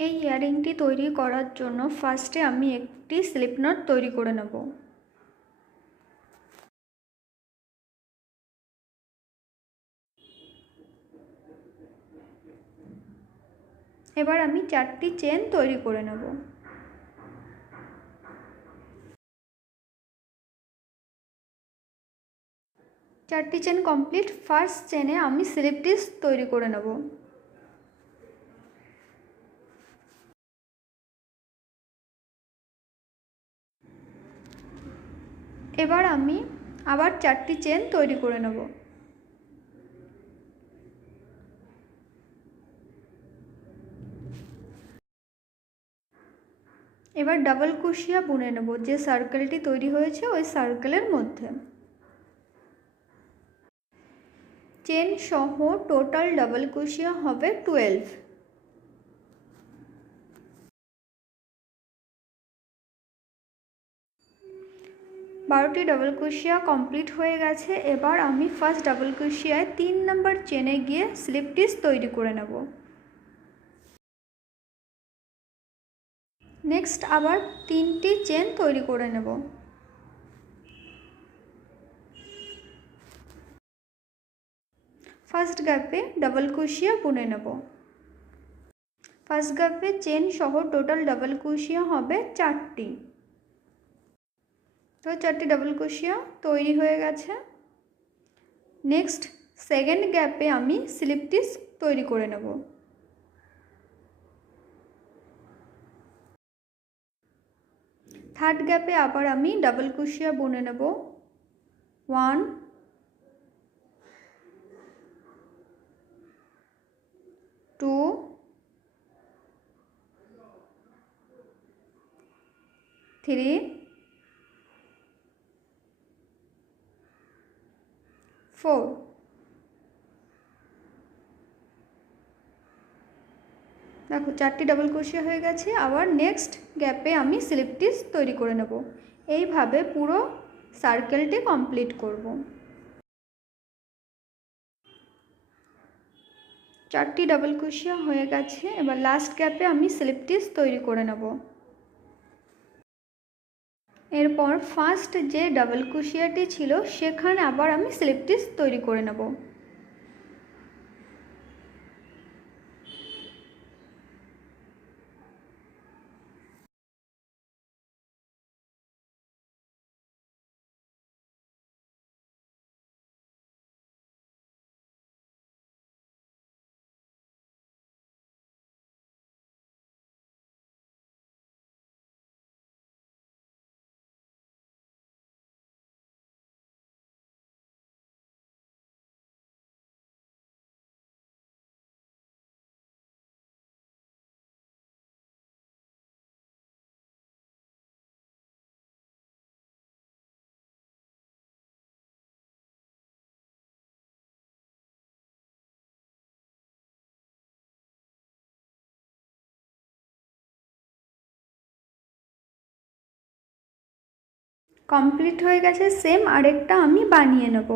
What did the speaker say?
এই ইয়াররিংটি তৈরি করার জন্য ফার্স্টে আমি একটি স্লিপ নট তৈরি করে নেব। এবার আমি 4টি চেন তৈরি করে নেব। চারটি চেন কমপ্লিট। ফার্স্ট চেনে আমি স্লিপ টিস তৈরি করে নেব। এবার আমি আবার 4টি চেন তৈরি করে নেব। এবার ডাবল কুশিয়া বুনে নেব, যে সার্কেলটি তৈরি হয়েছে ওই সার্কেলের মধ্যে। চেন সহ টোটাল ডাবল কুশিয়া হবে 12। বারোটি ডাবল কুশিয়া কমপ্লিট হয়ে গেছে। এবার আমি ফার্স্ট ডাবল কুশিয়ায় 3 নম্বর চেনে গিয়ে স্লিপ টিস তৈরি করে নেব। নেক্সট আবার 3টি চেন তৈরি করে নেব। ফার্স্ট গ্যাপে ডাবল কুশিয়া বুনে নেব। ফার্স্ট গ্যাপে চেন সহ টোটাল ডাবল কুশিয়া হবে 4টি। তো 4টি ডাবল কুশিয়া তৈরি হয়ে গেছে। নেক্সট সেকেন্ড গ্যাপে আমি স্লিপ টিস তৈরি করে নেব। থার্ড গ্যাপে আবার আমি ডাবল কুশিয়া বুনে নেব। 1 2 3 4। দেখো 4টি ডাবল ক্রোশিয়া হয়ে গেছে। আবার নেক্সট গ্যাপে আমি স্লিপ টিস তৈরি করে নেব। এইভাবে পুরো সার্কেলটি কমপ্লিট করব। 4টি ডাবল ক্রোশিয়া হয়ে গেছে। এবার লাস্ট গ্যাপে আমি স্লিপ টিস তৈরি করে নেব। এরপর ফার্স্ট যে ডাবল ক্রোশিয়াটি ছিল সেখানে আবার আমি স্লিপ টিস তৈরি করে নেব। কমপ্লিট হয়ে গেছে। সেম আরেকটা আমি বানিয়ে নেব।